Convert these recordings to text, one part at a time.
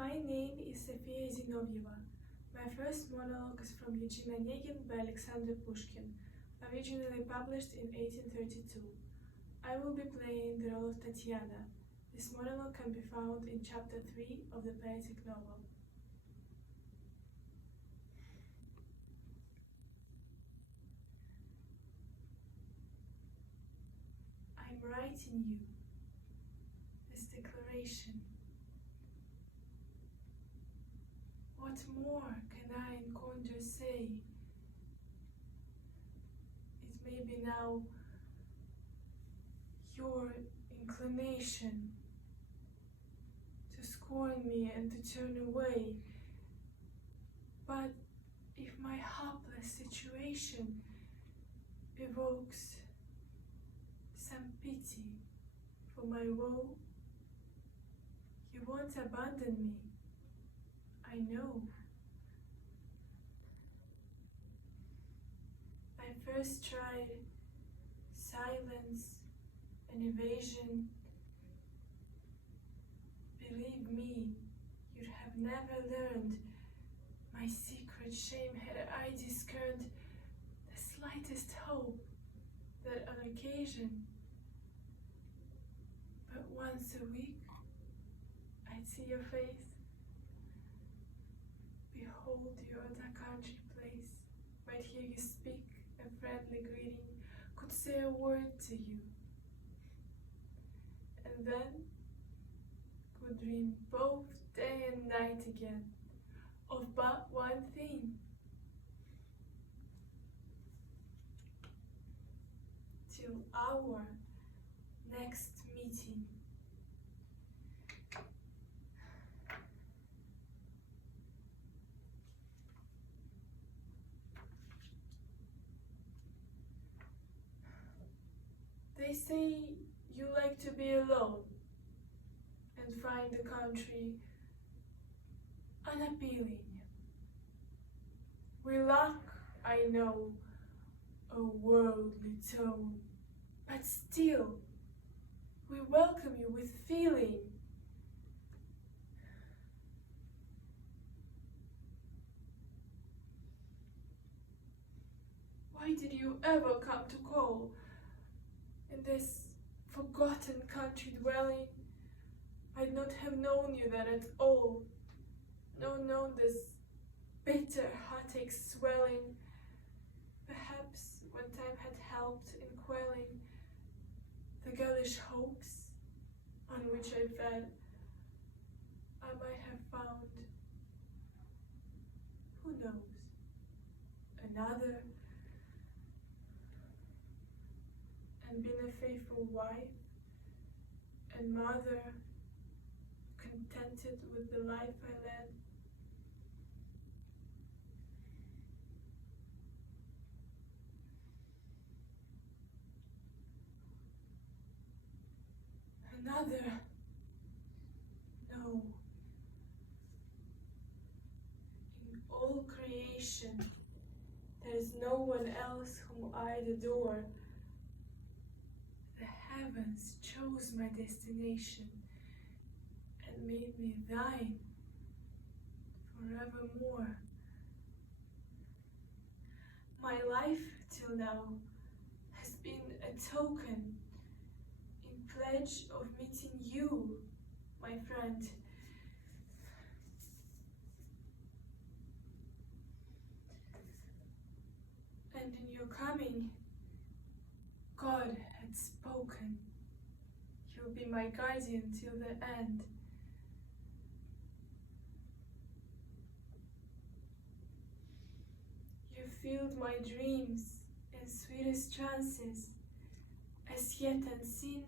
My name is Sofia Zinovieva. My first monologue is from Eugene Onegin by Alexander Pushkin, originally published in 1832. I will be playing the role of Tatiana. This monologue can be found in chapter 3 of the poetic novel. I'm writing you this declaration. What more can I in conjure say? It may be now your inclination to scorn me and to turn away, but if my helpless situation evokes some pity for my woe, you won't abandon me, I know. I first tried silence and evasion. Believe me, you'd have never learned my secret shame had I discerned the slightest hope that on occasion, but once a week, I'd see your face, behold you at a country place, might hear you speak a friendly greeting, could say a word to you, and then could dream both day and night again of but one thing, till our next meeting. They say you like to be alone and find the country unappealing. We lack, I know, a worldly tone, but still we welcome you with feeling. Why did you ever come to call in this forgotten country dwelling? I'd not have known you then at all, nor known this bitter heartache swelling. Perhaps when time had helped in quelling the girlish hopes on which I fed, I might have found, who knows, another, and been a faithful wife and mother, contented with the life I led. Another, no. In all creation, there is no one else whom I'd adore. The heavens chose my destination and made me thine forevermore. My life till now has been a token in pledge of meeting you, my friend. And in your coming, God had spoken. You'll be my guardian till the end. You filled my dreams and sweetest trances, as yet unseen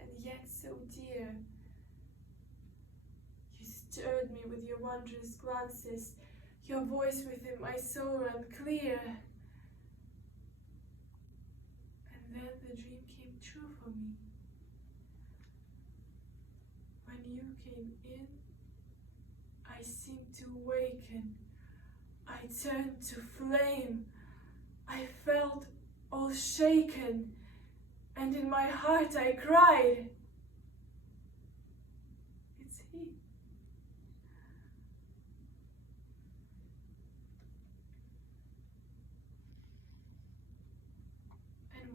and yet so dear. You stirred me with your wondrous glances, your voice within my soul ran clear. And then the dream came true for me. When you came in, I seemed to awaken. I turned to flame. I felt all shaken, and in my heart I cried, "It's he."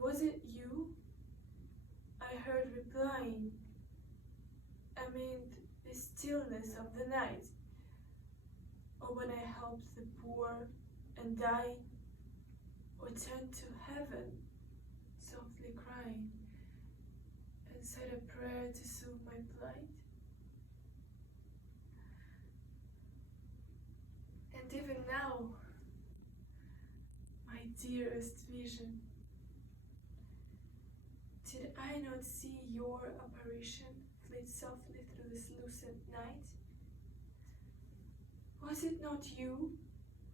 was it you I heard replying amid the stillness of the night? Or when I helped the poor and dying, or turned to heaven, softly crying, and said a prayer to soothe my plight? And even now, my dearest vision, did I not see your apparition flit softly through this lucid night? Was it not you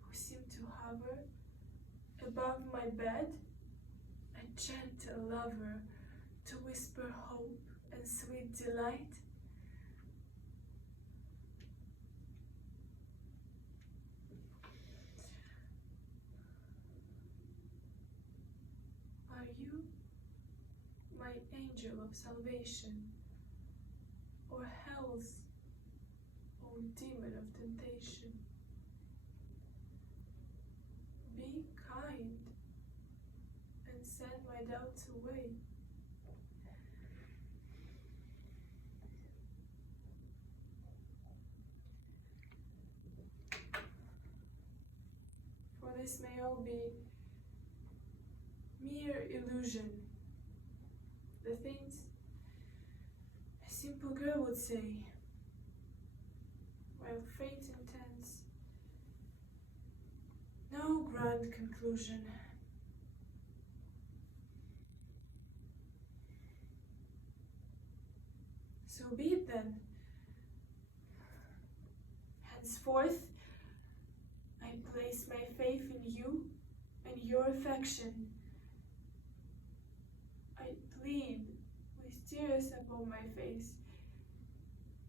who seemed to hover above my bed, a gentle lover to whisper hope and sweet delight? Are you my angel of salvation, or hell's own demon of temptation? Be kind and send my doubts away. For this may all be mere illusion, the things a simple girl would say, while fate intends no grand conclusion. So be it then. Henceforth, I place my faith in you and your affection. I plead with tears upon my face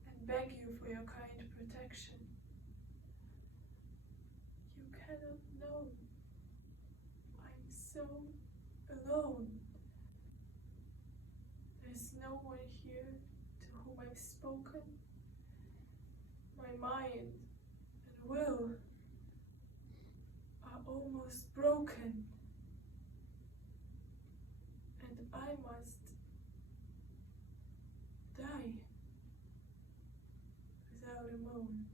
and beg you for your kind protection. You cannot know. I'm so alone. There's no one here to whom I've spoken. My mind and will are almost broken, and I must die without a moan.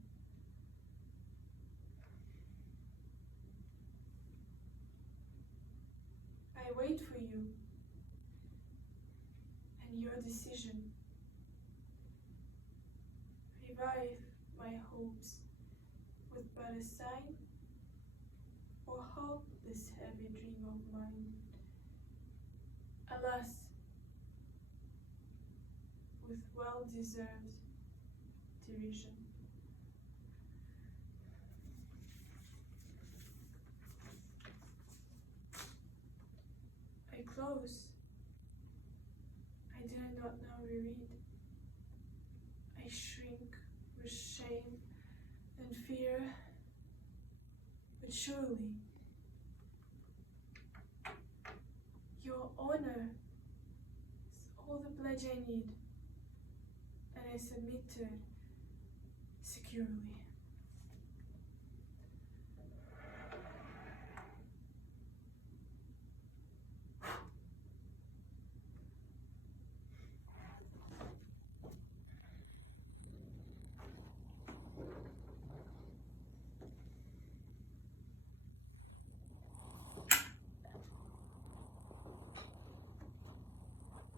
I wait for you and your decision. Revive my hopes with but a sign, or halt this heavy dream of mine. Alas, with well-deserved derision. I close. I dare not now reread. I shrink with shame and fear, but surely your honor is all the pledge I need, and I submit to it securely.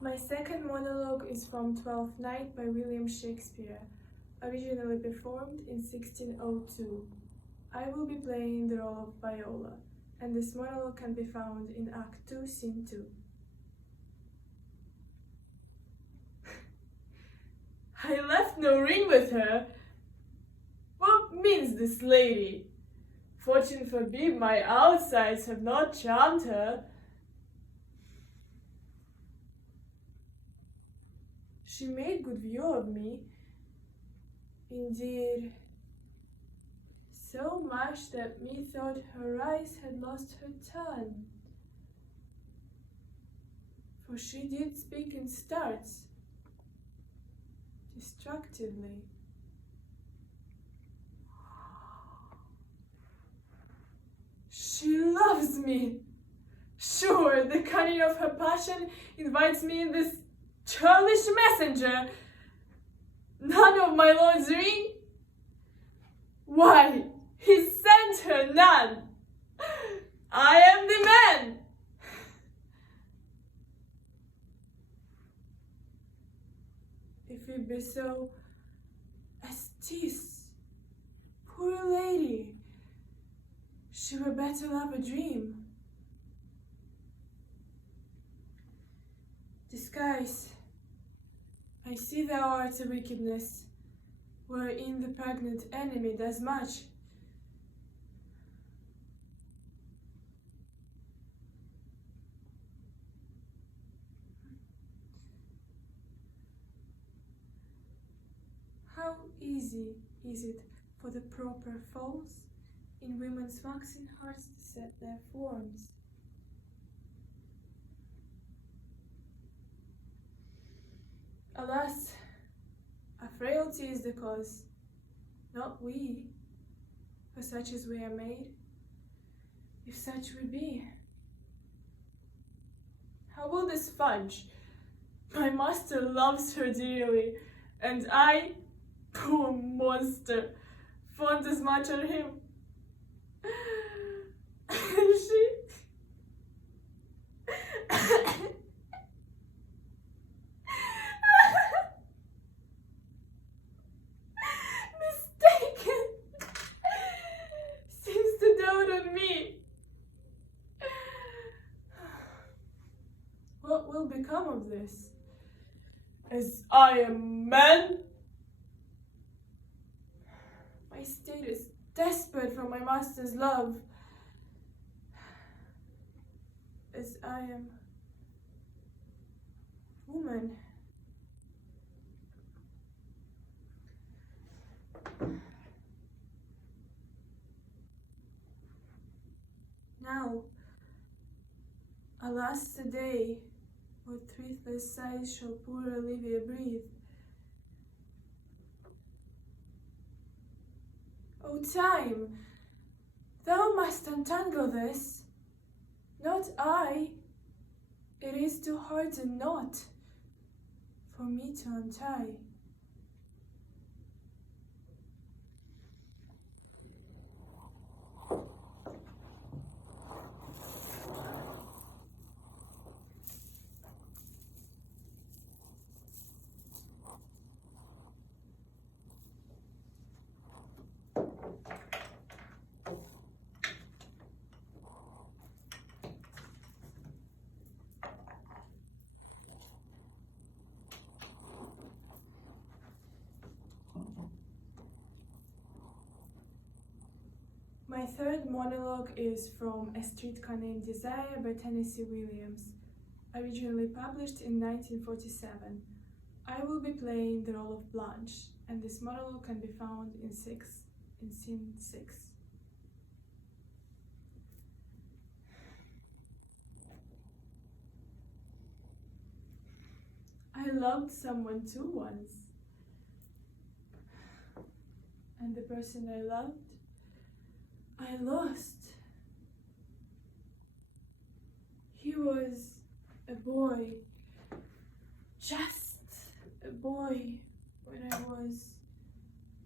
My second monologue is from Twelfth Night by William Shakespeare, originally performed in 1602. I will be playing the role of Viola, and this monologue can be found in Act 2, Scene 2. I left no ring with her. What means this lady? Fortune forbid my outsides have not charmed her. She made good view of me, indeed, so much that methought her eyes had lost her tongue. For she did speak in starts, distractedly. She loves me, Sure, the cunning of her passion invites me in this churlish messenger. None of my lord's ring? Why, he sent her none. I am the man. If it be so, as 'tis, poor lady, she were better love a dream. Disguise, I see thou art a wickedness, wherein the pregnant enemy does much. How easy is it for the proper false in women's waxen hearts to set their forms? Alas, a frailty is the cause, not we, for such as we are made, if such we be. How will this fudge? My master loves her dearly, and I, poor monster, fond as much on him. She... mistaken, seems to dote on me. What will become of this? As I am man? My state is desperate for my master's love, as I am woman. Now, alas the day, what breathless sighs shall poor Olivia breathe? O time, thou must untangle this, not I. It is too hard a knot for me to untie. My third monologue is from A Streetcar Named Desire by Tennessee Williams, originally published in 1947. I will be playing the role of Blanche, and this monologue can be found in scene 6. I loved someone too once, and the person I loved, I lost. He was a boy, just a boy, when I was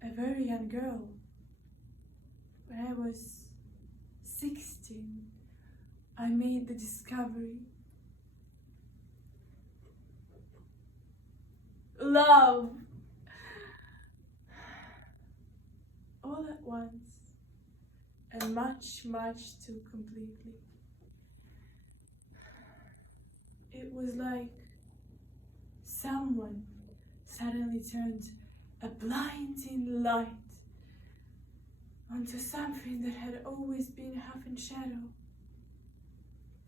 a very young girl. When I was 16, I made the discovery. Love! All at once. And much, much too completely. It was like someone suddenly turned a blinding light onto something that had always been half in shadow.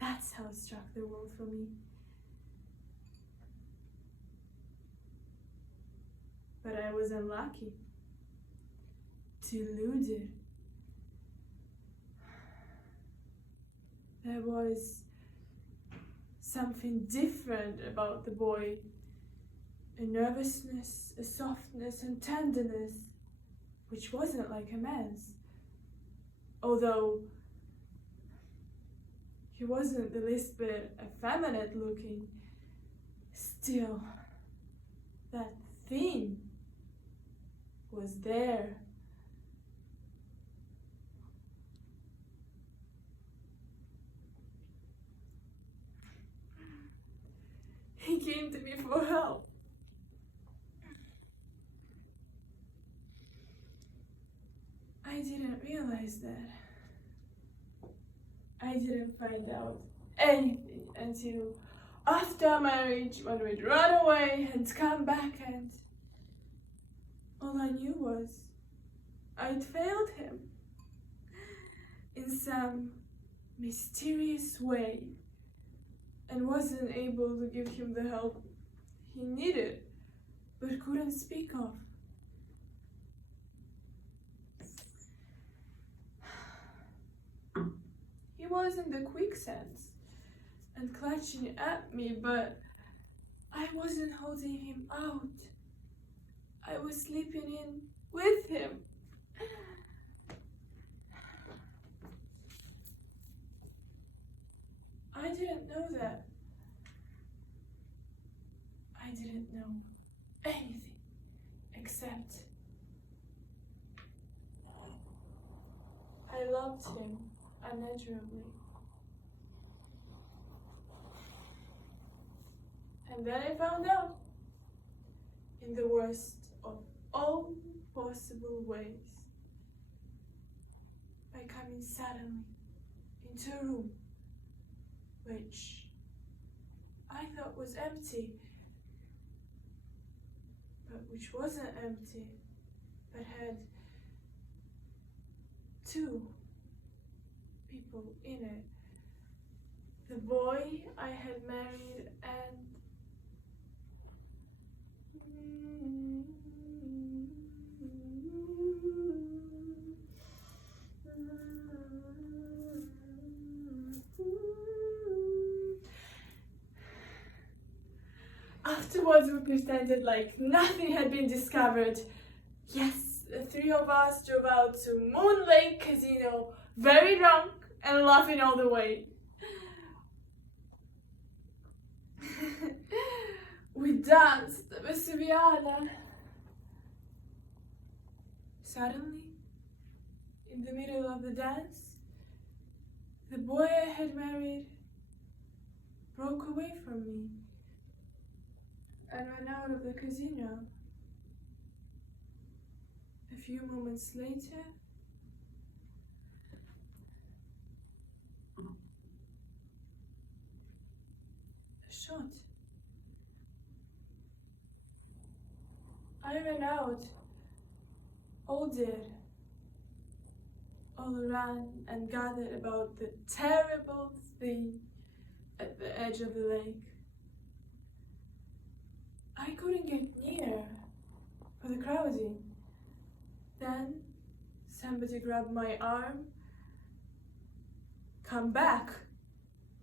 That's how it struck the world for me. But I was unlucky, deluded. There was something different about the boy, a nervousness, a softness and tenderness, which wasn't like a man's, although He wasn't the least bit effeminate looking. Still, that thing was there. He came to me for help. I didn't realize that. I didn't find out anything until after marriage, when we'd run away and come back, and all I knew was I'd failed him in some mysterious way and wasn't able to give him the help he needed but couldn't speak of. He was in the quicksands and clutching at me, but I wasn't holding him out. I was sleeping in with him. I didn't know that. I didn't know anything except I loved him unmeasurably. And then I found out, in the worst of all possible ways, by coming suddenly into a room which I thought was empty, but which wasn't empty, but had two people in it. The boy I had married and afterwards we pretended like nothing had been discovered. Yes, the three of us drove out to Moon Lake Casino, very drunk and laughing all the way. We danced the Vesuviana. Suddenly, in the middle of the dance, the boy I had married broke away from me and ran out of the casino. A few moments later, a shot. I ran out. All did. All ran and gathered about the terrible thing at the edge of the lake. I couldn't get near for the crowding. Then somebody grabbed my arm. Come back.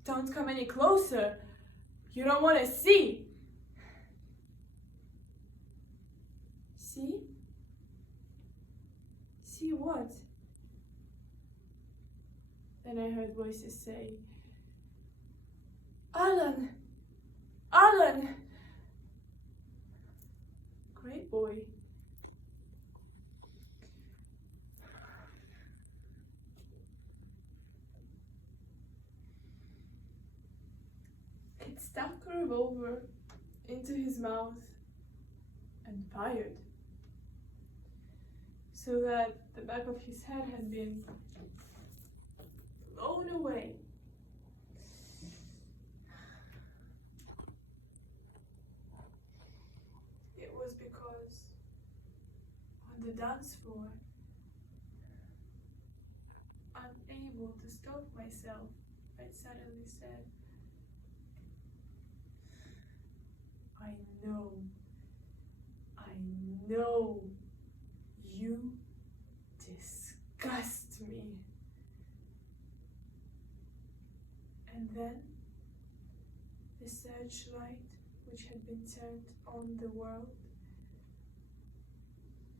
Don't come any closer. You don't want to see. See? See what? Then I heard voices say, Alan! Alan! Great boy. It stuck a revolver into his mouth and fired, so that the back of his head had been blown away. It was because on the dance floor, unable to stop myself, I suddenly said, I know, you disgust me. And then the searchlight, which had been turned on the world,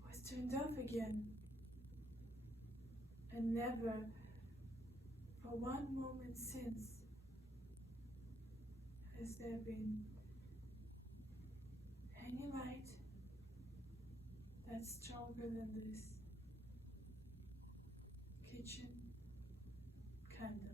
was turned off again. And never, for one moment since, has there been any light that's stronger than this kitchen candle?